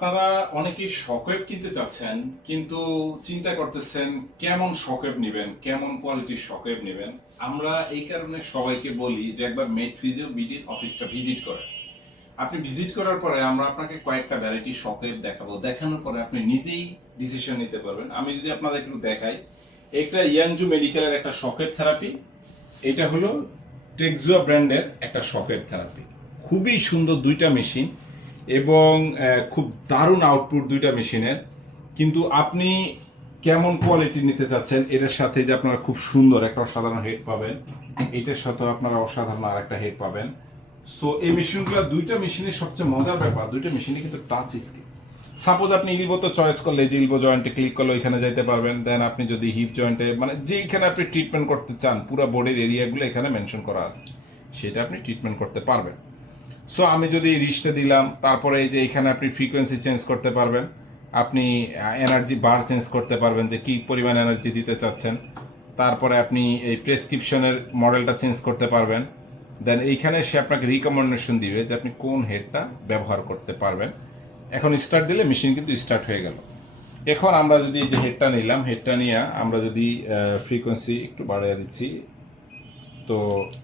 আপনারা অনেকেই শকওয়েভ কিনতে চাচ্ছেন, কিন্তু চিন্তা করতেছেন কেমন শকওয়েভ নেবেন, কেমন কোয়ালিটির শকওয়েভ নেবেন। আমরা এই কারণে সবাইকে বলি যে একবার মেড ফিজিও বিডির অফিসটা ভিজিট করেন। আপনি ভিজিট করার পরে আমরা আপনাকে কয়েকটা ভ্যারাইটি শকওয়েভ দেখাবো, দেখানোর পরে আপনি নিজেই ডিসিশন নিতে পারবেন। আমি যদি আপনাদের একটু দেখাই, একটা ইয়াংজু মেডিকেলের একটা শকওয়েভ থেরাপি, এটা হলো টেক্সুয়া ব্র্যান্ডের একটা শকওয়েভ থেরাপি। খুবই সুন্দর দুইটা মেশিন এবং খুব দারুণ আউটপুট দুইটা মেশিনের। কিন্তু আপনি কেমন কোয়ালিটি নিতে চাচ্ছেন, এটার সাথে যে আপনারা খুব সুন্দর একটা অসাধারণ হেড পাবেন, এটার সাথেও আপনারা অসাধারণ আর একটা হেড পাবেন। সো এই মেশিনগুলো দুইটা মেশিনের সবচেয়ে মজার ব্যাপার, দুইটা মেশিনে কিন্তু টাচ স্ক্রিন। সাপোজ আপনি ইলবো তো চয়েস করলে যে ইলবো জয়েন্টে ক্লিক করলে ওইখানে যাইতে পারবেন। দেন আপনি যদি হিপ জয়েন্টে মানে যেইখানে আপনি ট্রিটমেন্ট করতে চান, পুরো বডির এরিয়াগুলো এখানে মেনশন করা আছে, সেটা আপনি ট্রিটমেন্ট করতে পারবেন। সো আমি যদি রিস্টে দিলাম, তারপরে এই যে এখানে আপনি ফ্রিকোয়েন্সি চেঞ্জ করতে পারবেন, আপনি এনার্জি বার চেঞ্জ করতে পারবেন যে কী পরিমাণ এনার্জি দিতে চাচ্ছেন। তারপরে আপনি এই প্রেসক্রিপশনের মডেলটা চেঞ্জ করতে পারবেন। দেন এইখানে সে আপনাকে রিকমেন্ডেশন দিবে যে আপনি কোন হেডটা ব্যবহার করতে পারবেন। এখন স্টার্ট দিলে মেশিন কিন্তু স্টার্ট হয়ে গেল। এখন আমরা যদি এই যে হেডটা নিলাম, হেডটা নিয়ে আমরা যদি ফ্রিকোয়েন্সি একটু বাড়িয়ে দিচ্ছি, তো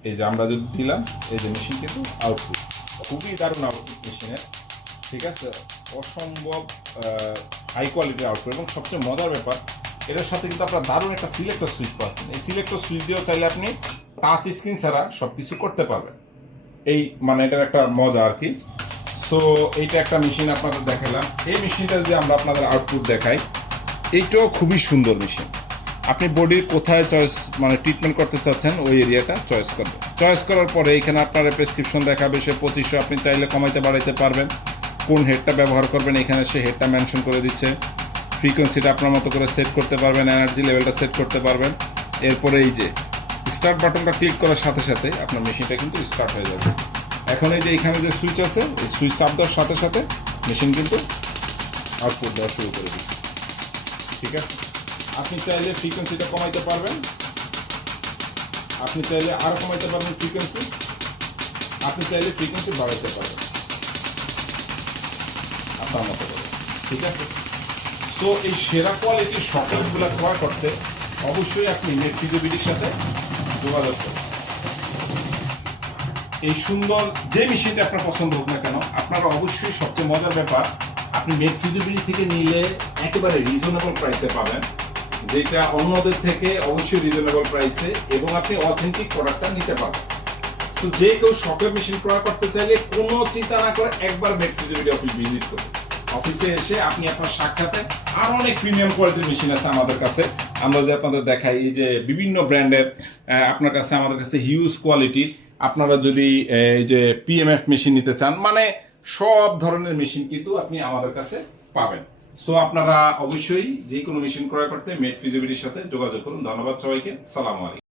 এই যে আমরা যদি দিলাম, এই যে মেশিন কিন্তু আউটপুট খুবই দারুণ আউটপুট মেশিনের, ঠিক আছে, অসম্ভব হাই কোয়ালিটির আউটপুট। এবং সবচেয়ে মজার ব্যাপার, এটার সাথে কিন্তু আপনার দারুণ একটা সিলেক্টর সুইচ পাচ্ছেন। এই সিলেক্টর সুইচ দিয়েও চাইলে আপনি টাচ স্ক্রিন ছাড়া সব কিছু করতে পারবেন। এই মানে এটার একটা মজা আর কি। সো এইটা একটা মেশিন আপনাদের দেখালাম। এই মেশিনটা যদি আমরা আপনাদের আউটপুট দেখাই, এইটাও খুবই সুন্দর মেশিন। আপনি বডির কোথায় চয়েস মানে ট্রিটমেন্ট করতে চাচ্ছেন ওই এরিয়াটা চয়েস করবেন। চয়েস করার পরে এখানে আপনার প্রেসক্রিপশন দেখাবে, সে 2500, আপনি চাইলে কমাইতে বাড়াইতে পারবেন। কোন হেডটা ব্যবহার করবেন এখানে সে হেডটা মেনশন করে দিচ্ছে। ফ্রিকোয়েন্সিটা আপনার মতো করে সেট করতে পারবেন, এনার্জি লেভেলটা সেট করতে পারবেন। এরপরে এই যে স্টার্ট বাটনটা ক্লিক করার সাথে সাথে আপনার মেশিনটা কিন্তু স্টার্ট হয়ে যাবে। এখন এই যে এখানে যে সুইচ আছে, এই সুইচ চাপ দেওয়ার সাথে সাথে মেশিন কিন্তু আউটপুট দেওয়া শুরু করে দিচ্ছে, ঠিক আছে। আপনি চাইলে ফ্রিকোয়েন্সিটা কমাইতে পারবেন, আপনি চাইলে আরও কমাইতে পারবেন ফ্রিকোয়েন্সি, আপনি চাইলে ফ্রিকোয়েন্সি বাড়াইতে পারবেন আপনার মতো করে, ঠিক আছে। তো এই সেরা কোয়ালিটির শকওয়েভগুলো ক্রয় করতে অবশ্যই আপনি মেড ফিজিওবিডির সাথে যোগাযোগ করুন। এই সুন্দর যে মেশিনটা আপনার পছন্দ হোক না কেন, আপনারা অবশ্যই সবচেয়ে মজার ব্যাপার, আপনি মেড ফিজিওবিডি থেকে নিলে একেবারে রিজনেবল প্রাইসে পাবেন, যেটা অন্যদের থেকে অবশ্যই রিজনেবল প্রাইসে, এবং আপনি অথেন্টিক প্রোডাক্টটা নিতে পারবেন। তো যে কেউ শকওয়েভ মেশিন ক্রয় করতে চাইলে কোনো চিন্তা না করে একবার মেড ফিজিওবিডি অফিস ভিজিট করুন। অফিসে এসে আপনি আপনার সাক্ষাতে আরও অনেক প্রিমিয়াম কোয়ালিটির মেশিন আছে আমাদের কাছে। আমরা যে আপনাদের দেখাই যে বিভিন্ন ব্র্যান্ডের আপনার কাছে, আমাদের কাছে হিউজ কোয়ালিটির। আপনারা যদি এই যে পিএমএফ মেশিন নিতে চান, মানে সব ধরনের মেশিন কিন্তু আপনি আমাদের কাছে পাবেন। সো আপনারা অবশ্যই যে কোনো মেশিন ক্রয় করতে মেড ফিজিওবিডির সাথে যোগাযোগ করুন। ধন্যবাদ সবাইকে, সালাম আলাইকুম।